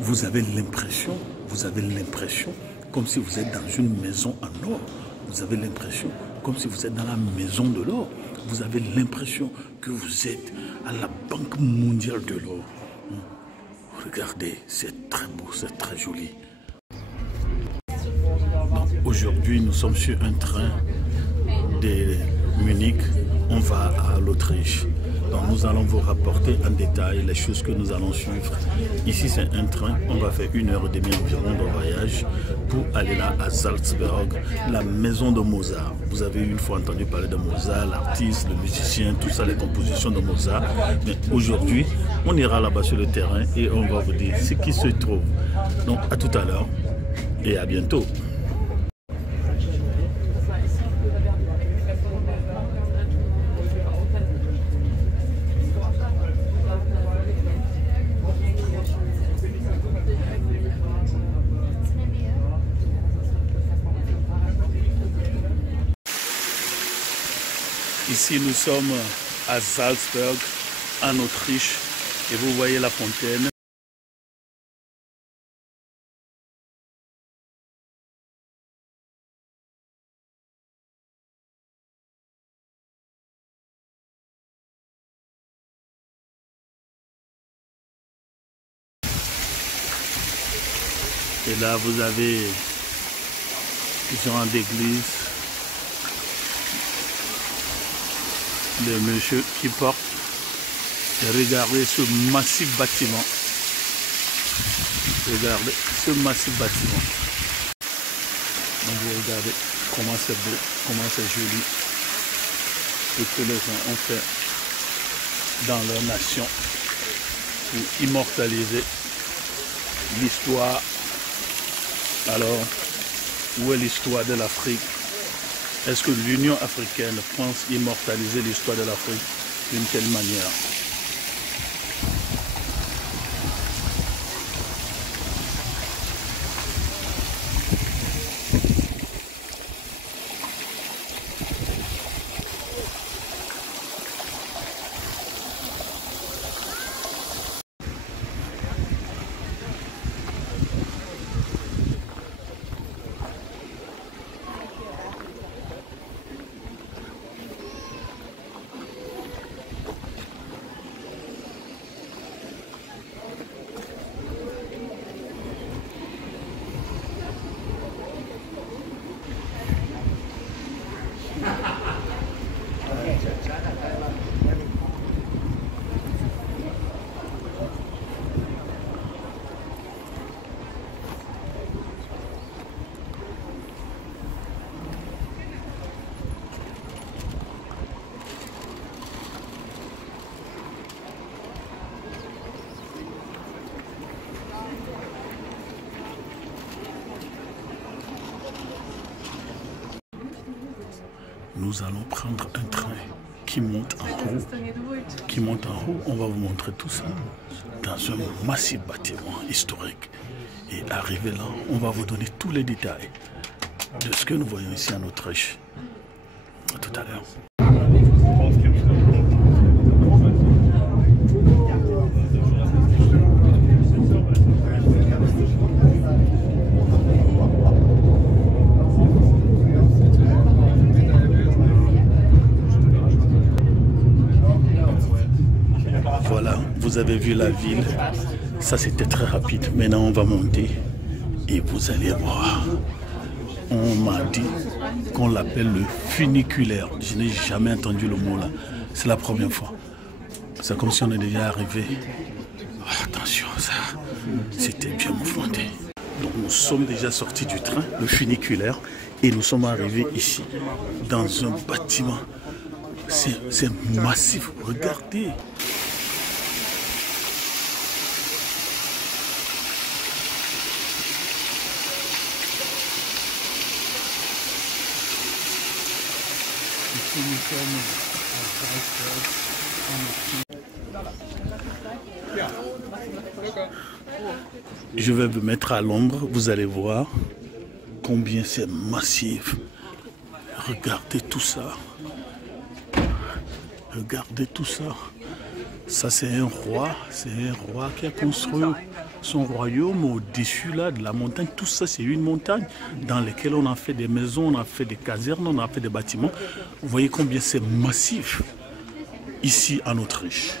vous avez l'impression, comme si vous êtes dans une maison en or. Vous avez l'impression comme si vous êtes dans la maison de l'or. Vous avez l'impression que vous êtes à la Banque mondiale de l'or. Regardez, c'est très beau, c'est très joli. Aujourd'hui, nous sommes sur un train de Munich. On va à l'Autriche. Donc nous allons vous rapporter en détail les choses que nous allons suivre. Ici c'est un train, on va faire 1h30 environ de voyage pour aller là à Salzburg, la maison de Mozart. Vous avez une fois entendu parler de Mozart, l'artiste, le musicien, tout ça, les compositions de Mozart. Mais aujourd'hui, on ira là-bas sur le terrain et on va vous dire ce qui se trouve. Donc à tout à l'heure et à bientôt. Ici, nous sommes à Salzburg, en Autriche, et vous voyez la fontaine. Et là, vous avez genre d'église. Le monsieur qui porte. Regardez ce massif bâtiment. Regardez ce massif bâtiment. Donc vous regardez comment c'est beau, comment c'est joli. Et que les gens ont fait dans leur nation pour immortaliser l'histoire. Alors, où est l'histoire de l'Afrique? Est-ce que l'Union africaine pense immortaliser l'histoire de l'Afrique d'une telle manière? Nous allons prendre un train qui monte en haut. On va vous montrer tout ça dans un massif bâtiment historique. Et arrivé là, on va vous donner tous les détails de ce que nous voyons ici en Autriche. À tout à l'heure. Voilà, vous avez vu la ville. Ça, c'était très rapide. Maintenant, on va monter et vous allez voir. On m'a dit qu'on l'appelle le funiculaire. Je n'ai jamais entendu le mot là. C'est la première fois. C'est comme si on est déjà arrivé. Oh, attention, ça, c'était bien mouvementé. Donc, nous sommes déjà sortis du train, le funiculaire, et nous sommes arrivés ici, dans un bâtiment. C'est massif. Regardez. Ici, nous sommes à Je vais vous mettre à l'ombre, vous allez voir combien c'est massif. Regardez tout ça. Regardez tout ça. Ça, c'est un roi qui a construit son royaume au-dessus là de la montagne. Tout ça, c'est une montagne dans laquelle on a fait des maisons, on a fait des casernes, on a fait des bâtiments. Vous voyez combien c'est massif ici en Autriche.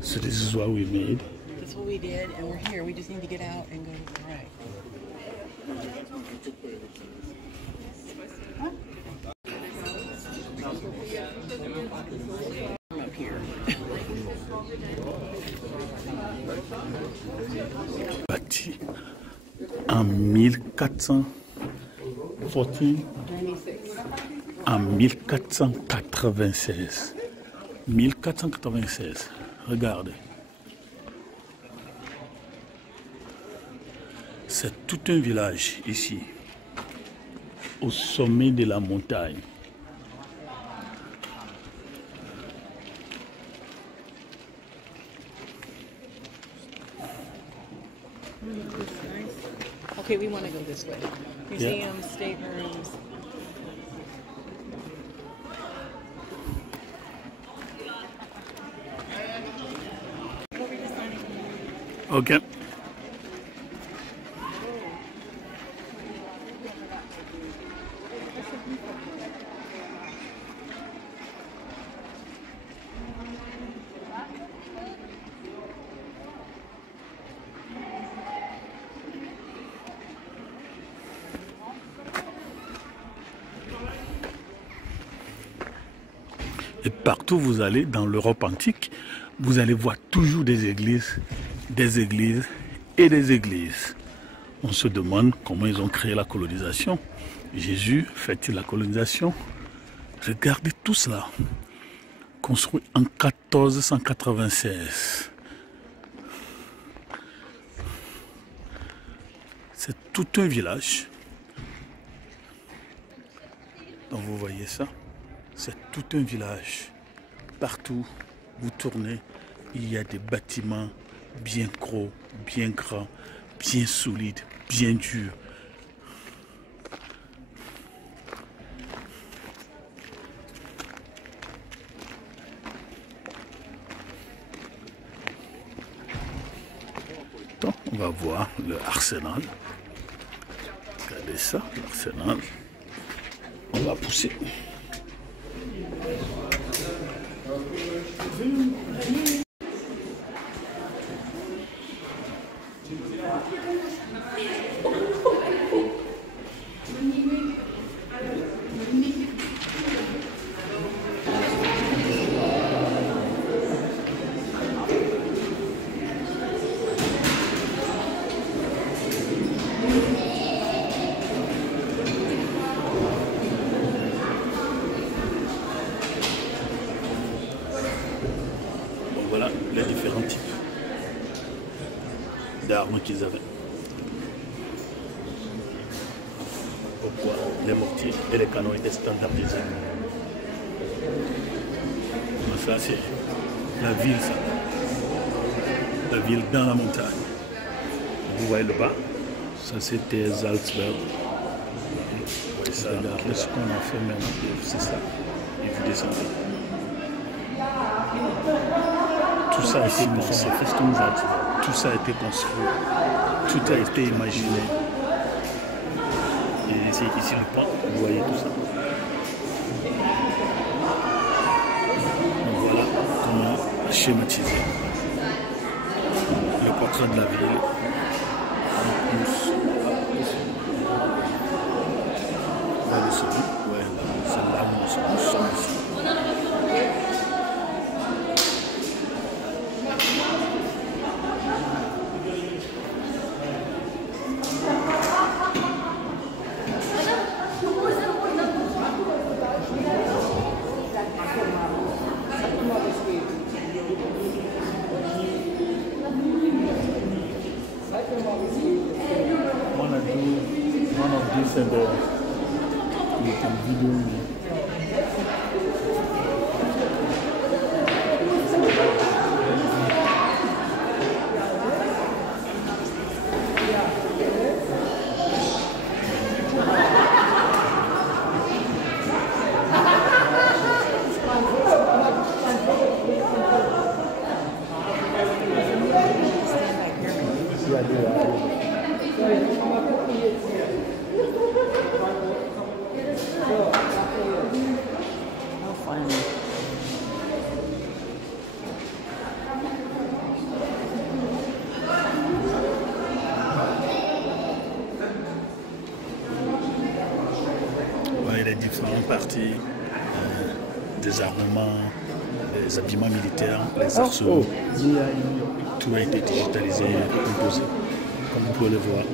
So this is what we made. That's what we did, and we're here. We just need to get out and go to the right. Up here. Bâti en 1414, en 1496. 1496. Regardez. C'est tout un village ici, au sommet de la montagne. Okay, we want to go this way. Museums, staterooms. Ok. Et partout où vous allez dans l'Europe antique, vous allez voir toujours des églises et des églises. On se demande comment ils ont créé la colonisation. Jésus fait-il la colonisation? Regardez tout cela. Construit en 1496. C'est tout un village. Donc vous voyez ça? C'est tout un village. Partout, vous tournez, il y a des bâtiments bien gros, bien grands, bien solides, bien durs. Donc, on va voir le arsenal. Regardez ça, l'arsenal. On va pousser. Voilà les différents types d'armes qu'ils avaient. Pourquoi les mortiers et les canons étaient standardisés. Ça c'est la ville, ça. La ville dans la montagne. Vous voyez le bas, ça c'était Salzburg. Ça, regardez ce qu'on a fait maintenant, c'est ça. Et vous descendez. Tout ça a été pensé, tout ça a été construit, tout a été imaginé. Et c'est ici le pont, vous voyez tout ça. Donc voilà comment schématiser le portrait de la ville. Voilà celui, ouais, c'est là où nous sommes ici. One of these and you can video me. différentes parties, des armements, les habillements militaires, les arsenaux. Tout a été digitalisé et composé, comme vous pouvez le voir.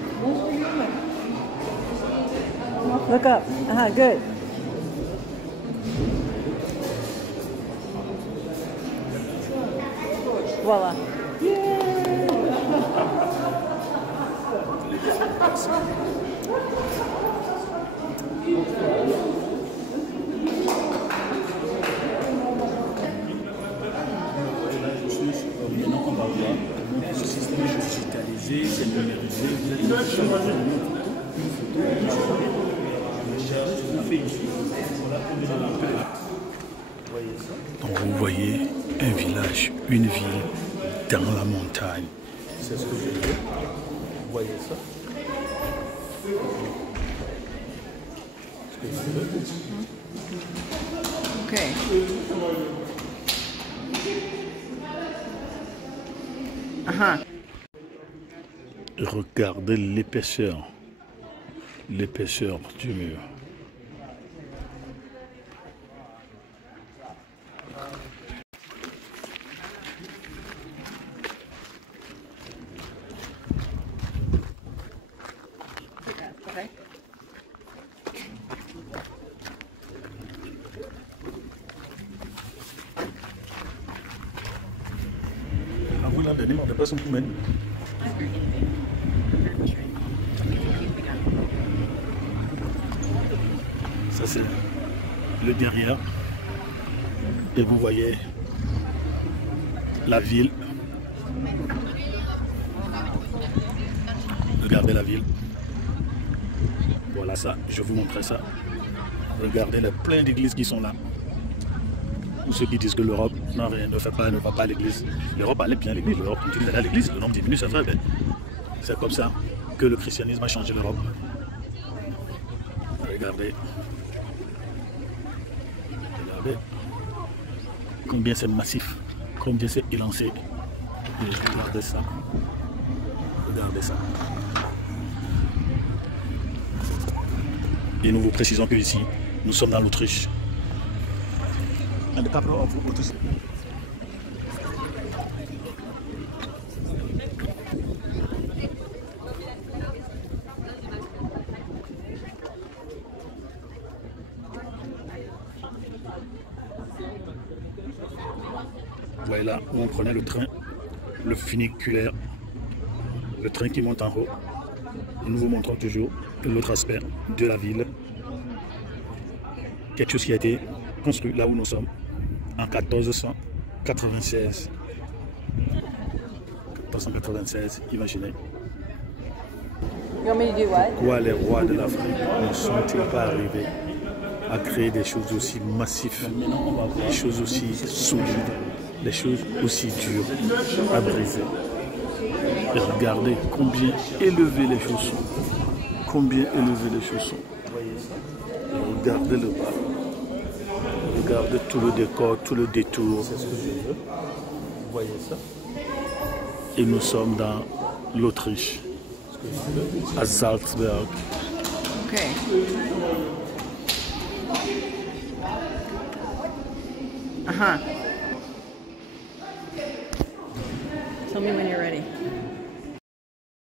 Look up. Good. Voila. Maintenant, on va voir comment ce système est digitalisé, c'est numérisé. Donc vous voyez un village, une ville dans la montagne. C'est ce que je veux. Vous voyez ça? Okay. Regardez l'épaisseur du mur. Okay. Ah, vous l'avez dit, on n'a pas son poumon. Ça c'est le derrière. Et vous voyez la ville. Regardez la ville. Voilà ça, je vous montrer ça. Regardez les plein d'églises qui sont là. Pour ceux qui disent que l'Europe ne va pas à l'église. L'Europe allait bien à l'église. L'Europe continue d'aller à l'église. Le nombre diminue, c'est vrai. C'est comme ça que le christianisme a changé l'Europe. Regardez. Regardez. Combien c'est massif. Combien c'est élancé. Et regardez ça. Regardez ça. Et nous vous précisons que ici, nous sommes dans l'Autriche. Voilà où on prenait le train, le funiculaire, le train qui monte en haut. Et nous vous montrons toujours l'autre aspect de la ville. Quelque chose qui a été construit là où nous sommes en 1496. 1496, imaginez. You want me to do what? Pourquoi les rois de l'Afrique ne sont-ils pas arrivés à créer des choses aussi massives, des choses aussi solides, des choses aussi dures à briser? Et regardez combien élevées les choses sont. Combien élevées les choses sont. Et regardez le bas. Regardez tout le décor, tout le détour. C'est ce que je veux. Vous voyez ça? Et nous sommes dans l'Autriche, à Salzburg. Okay. Tell me when you're ready.